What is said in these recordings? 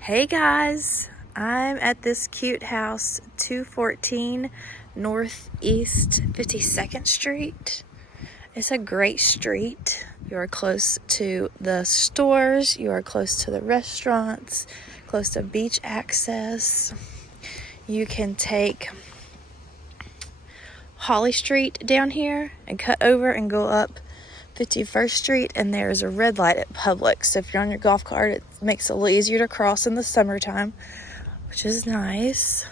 Hey guys, I'm at this cute house, 214 Northeast 52nd Street. It's a great street. You are close to the stores, you are close to the restaurants, close to beach access. You can take Holly Street down here and cut over and go up 51st Street, and there's a red light at Publix. So if you're on your golf cart, it makes it a little easier to cross in the summertime, which is nice.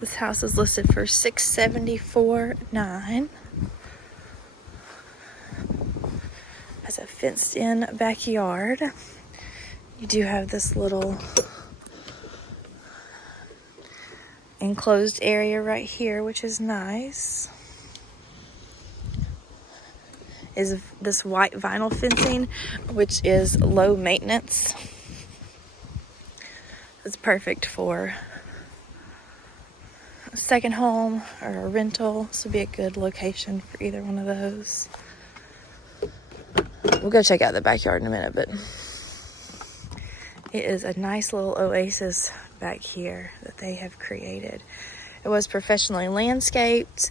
This house is listed for $674,900. Has a fenced-in backyard. You do have this little enclosed area right here, which is nice. Is this white vinyl fencing, which is low maintenance. It's perfect for a second home or a rental. This would be a good location for either one of those. We'll go check out the backyard in a minute, but it is a nice little oasis back here that they have created. It was professionally landscaped.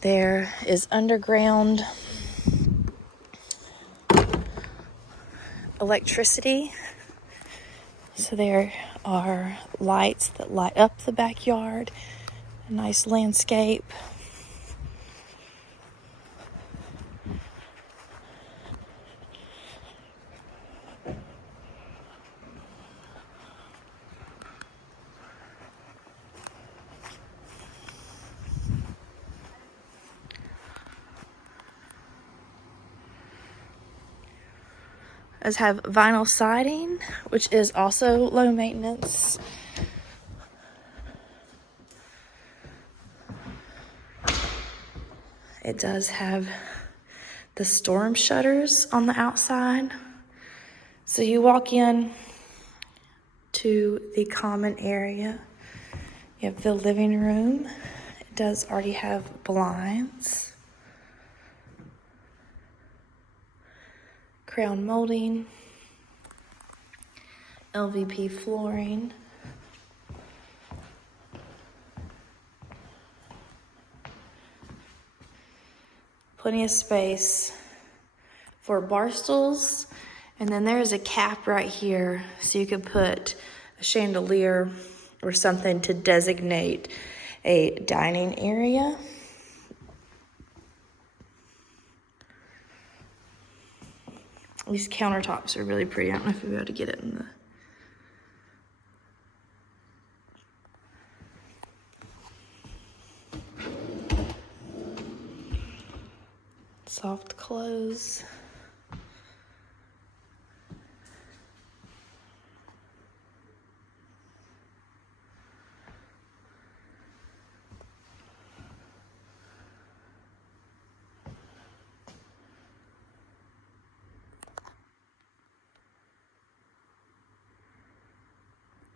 There is underground electricity. So there are lights that light up the backyard. A nice landscape. Does have vinyl siding, which is also low maintenance. It does have the storm shutters on the outside. So you walk in to the common area. You have the living room. It does already have blinds. Crown molding, LVP flooring, plenty of space for bar stools, and then there is a cap right here so you could put a chandelier or something to designate a dining area. These countertops are really pretty. I don't know if you'll be able to get it in the... Soft close.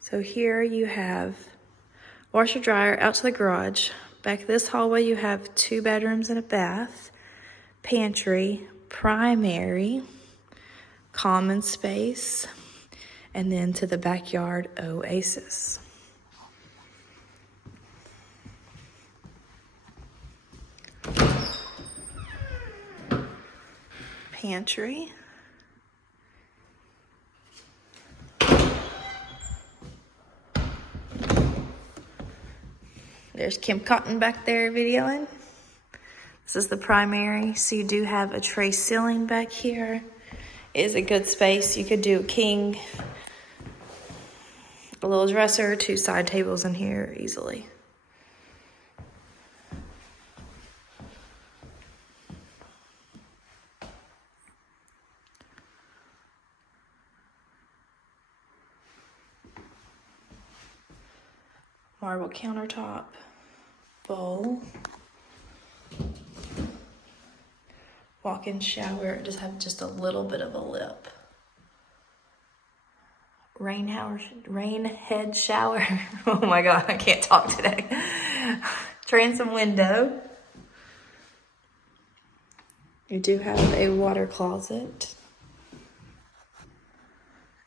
So here you have washer dryer out to the garage. Back this hallway you have 2 bedrooms and a bath, pantry, primary, common space, and then to the backyard oasis. Pantry. There's Kim Cotton back there videoing. This is the primary, so you do have a tray ceiling back here. It is a good space. You could do a king, a little dresser, 2 side tables in here easily. Marble countertop, bowl, walk-in shower, just have just a little bit of a lip. Rain head shower. Oh my God, I can't talk today. Transom window. You do have a water closet.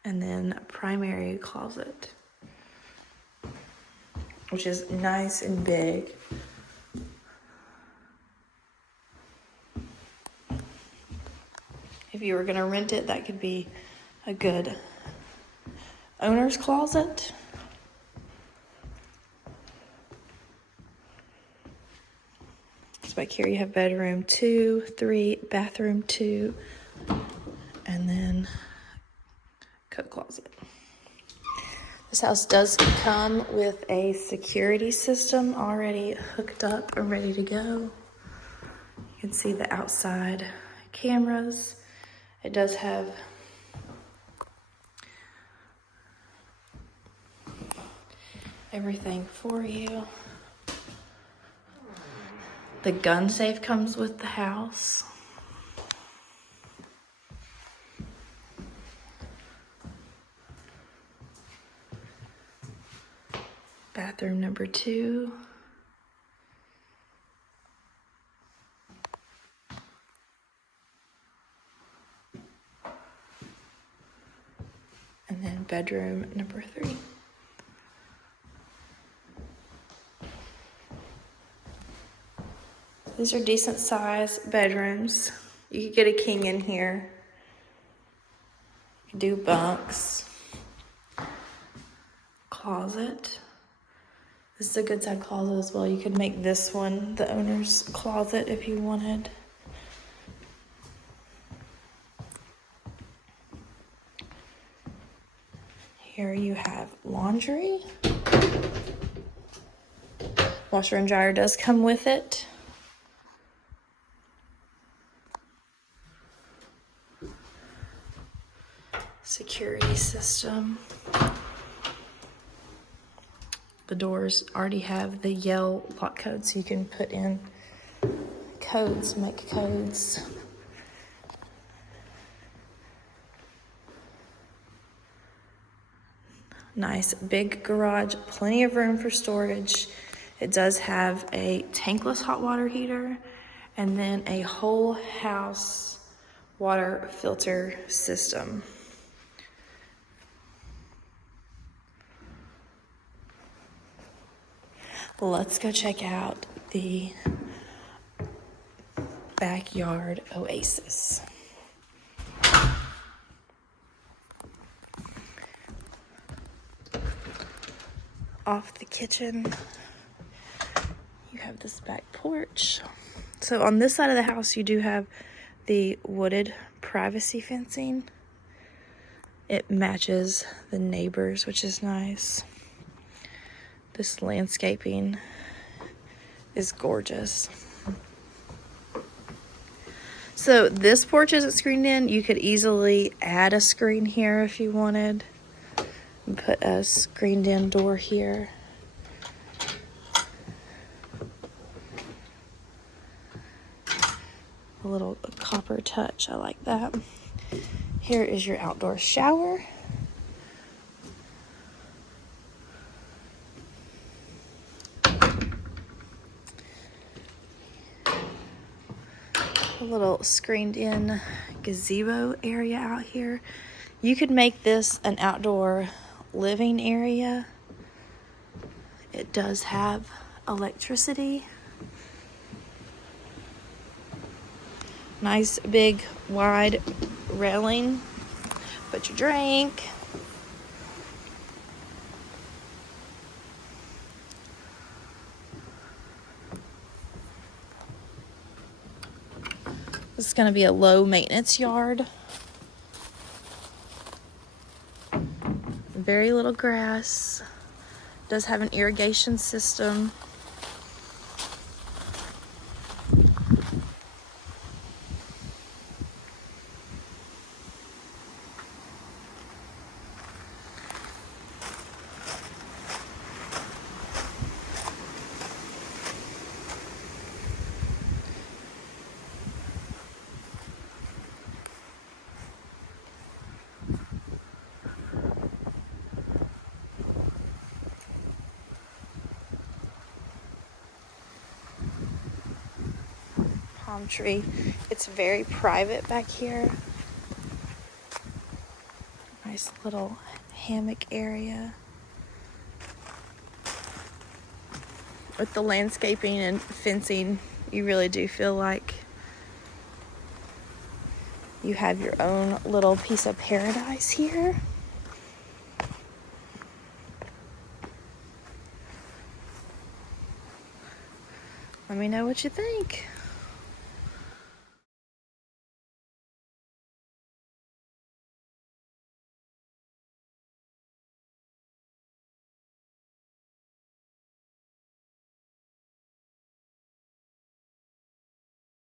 And then a primary closet, which is nice and big. If you were gonna rent it, that could be a good owner's closet. So back here you have bedroom 2, 3, bathroom 2, and then coat closet. This house does come with a security system already hooked up and ready to go. You can see the outside cameras. It does have everything for you. The gun safe comes with the house. Bathroom number 2. And then bedroom number 3. These are decent sized bedrooms. You could get a king in here. You could do bunks. Closet. This is a good side closet as well. You could make this one the owner's closet if you wanted. Here you have laundry. Washer and dryer does come with it. Security system. The doors already have the Yale lock code, so you can put in codes, make codes. Nice big garage, plenty of room for storage. It does have a tankless hot water heater and then a whole house water filter system. Let's go check out the backyard oasis. Off the kitchen, you have this back porch. So on this side of the house, you do have the wooded privacy fencing. It matches the neighbors, which is nice. This landscaping is gorgeous. So this porch isn't screened in. You could easily add a screen here if you wanted. And put a screened in door here. A little copper touch, I like that. Here is your outdoor shower. A little screened in gazebo area out here. You could make this an outdoor living area. It does have electricity. Nice big wide railing. Put your drink. This is going to be a low maintenance yard. Very little grass. Does have an irrigation system. Palm tree. It's very private back here. Nice nice little hammock area. With the landscaping and fencing, you really do feel like you have your own little piece of paradise here. Let me know what you think.